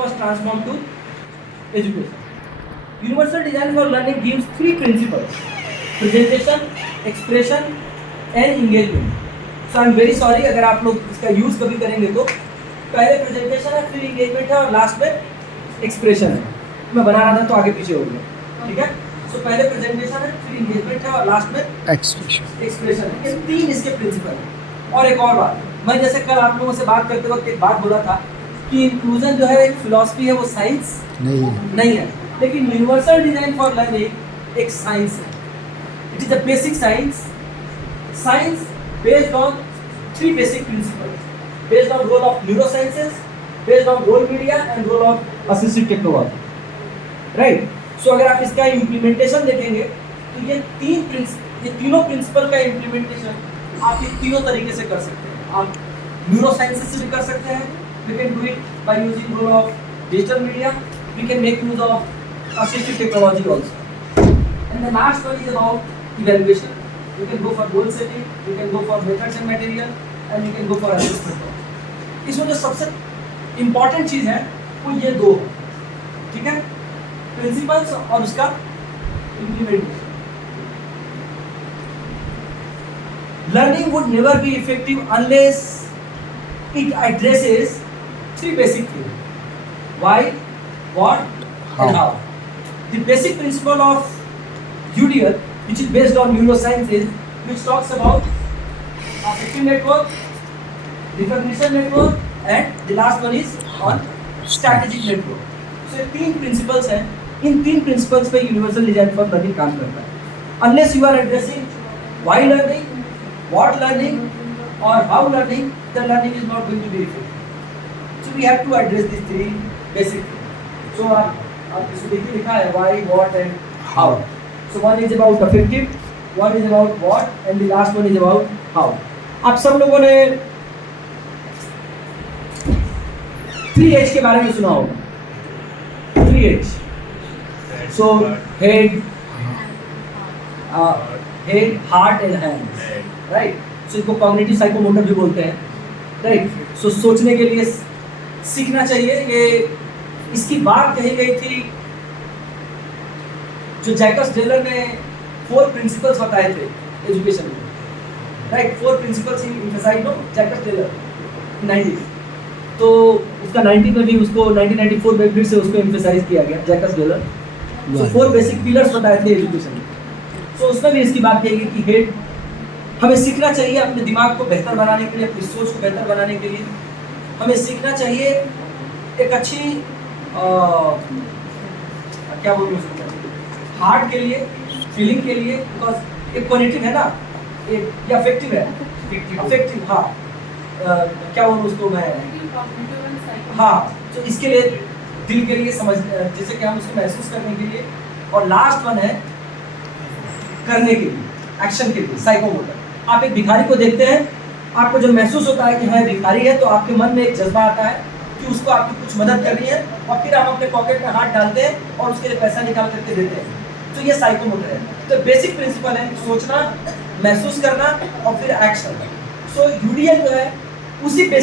was transformed to education. Universal design for learning gives three principles: presentation, expression and engagement. So I am very sorry अगर आप लोग इसका use कभी करेंगे तो पहले प्रेजेंटेशन है, फिर इंगेजमेंट है और लास्ट में एक्सप्रेशन है. मैं बना रहा था तो आगे पीछे हो गया. ठीक है. सो पहले प्रेजेंटेशन है, फिर इंगेजमेंट है और लास्ट में एक्सप्रेशन है. ये तीन इसके प्रिंसिपल हैं. और एक और बात, मैं जैसे कल आप लोगों से बात करते वक्त एक बात बोला था कि इंक्लूजन जो है एक फिलॉसफी है, वो साइंस नहीं है. लेकिन यूनिवर्सल डिजाइन फॉर लर्निंग एक साइंस है. It is a basic science based on three basic principles, based on role of neurosciences, based on role media and role of assistive technology, right? So अगर आप इसका implementation देखेंगे तो ये तीनों principal का implementation आप ये तीनों तरीके से कर सकते हैं. आप neurosciences से भी कर सकते हैं. We can do it by using role of digital media. We can make use of assistive technology also. And the last one is about evaluation. You can go for goal setting, you can go for methods and material, and you can go for assessment. इसमें जो सबसे important चीज़ है वो ये दो है. ठीक है, प्रिंसिपल्स और उसका implementation. Learning would never be effective unless it addresses three basic things: why, what, and how. The basic principle of UDL, which is based on neurosciences, which talks about affective network, recognition network, and the last one is on strategic network. So तीन principles हैं. इन तीन principles पे universal design for learning काम करता है. Unless you are addressing why learning, what learning, or how learning, the learning is not going to be effective. So we have to address these three basic things. So आप इसमें देखिए लिखा है why, what, and how. So one is about affective, one is about what, and the last one is about how. आप सब लोगों ने 3H के बारे में सुना होगा. 3H. So head, heart and hands. Right. So इसको cognitive psychomotor भी बोलते हैं. Right. So सोचने के लिए सीखना चाहिए. ये इसकी बात कही गई थी जो जैकस टेलर ने 4 प्रिंसिपल्स बताए थे एजुकेशन में. राइट, 4 प्रिंसिपल्स ही एम्फसाइज्ड नो जैकस टेलर 90. तो उसका 90 में भी उसको 1994 में फिर से उसको एम्फसाइज किया गया जैकस टेलर. तो 4 बेसिक पिलर्स बताए थे एजुकेशन में. तो उसमें भी इसकी बात कही गई कि हेड, हमें सीखना चाहिए अपने दिमाग को बेहतर बनाने के लिए, अपनी सोच को बेहतर बनाने के लिए. हमें सीखना चाहिए एक अच्छी क्या बोलूँ उसको, हार्ट के लिए, फीलिंग के लिए. बिकॉज एक क्वालिटिव है ना, एक अफेक्टिव है. अफेक्टिव, हाँ, क्या बोलूँ उसको मैं, हाँ. तो इसके लिए दिल के लिए, समझ, जैसे कि हम उसको महसूस करने के लिए. और लास्ट वन है करने के लिए, एक्शन के लिए, साइकोमोटर. आप एक भिखारी को देखते हैं, आपको जब महसूस होता है कि हाँ भिखारी है, तो आपके मन में एक जज्बा आता है कि उसको आपकी कुछ मदद करनी है, और फिर आप अपने पॉकेट में हाथ डालते हैं और उसके लिए पैसा निकाल करके देते हैं. तो ये साइकोमोटर है. तो बेसिक प्रिंसिपल है सोचना, महसूस करना और फिर एक्शन. सो यूडीएल जो है उसी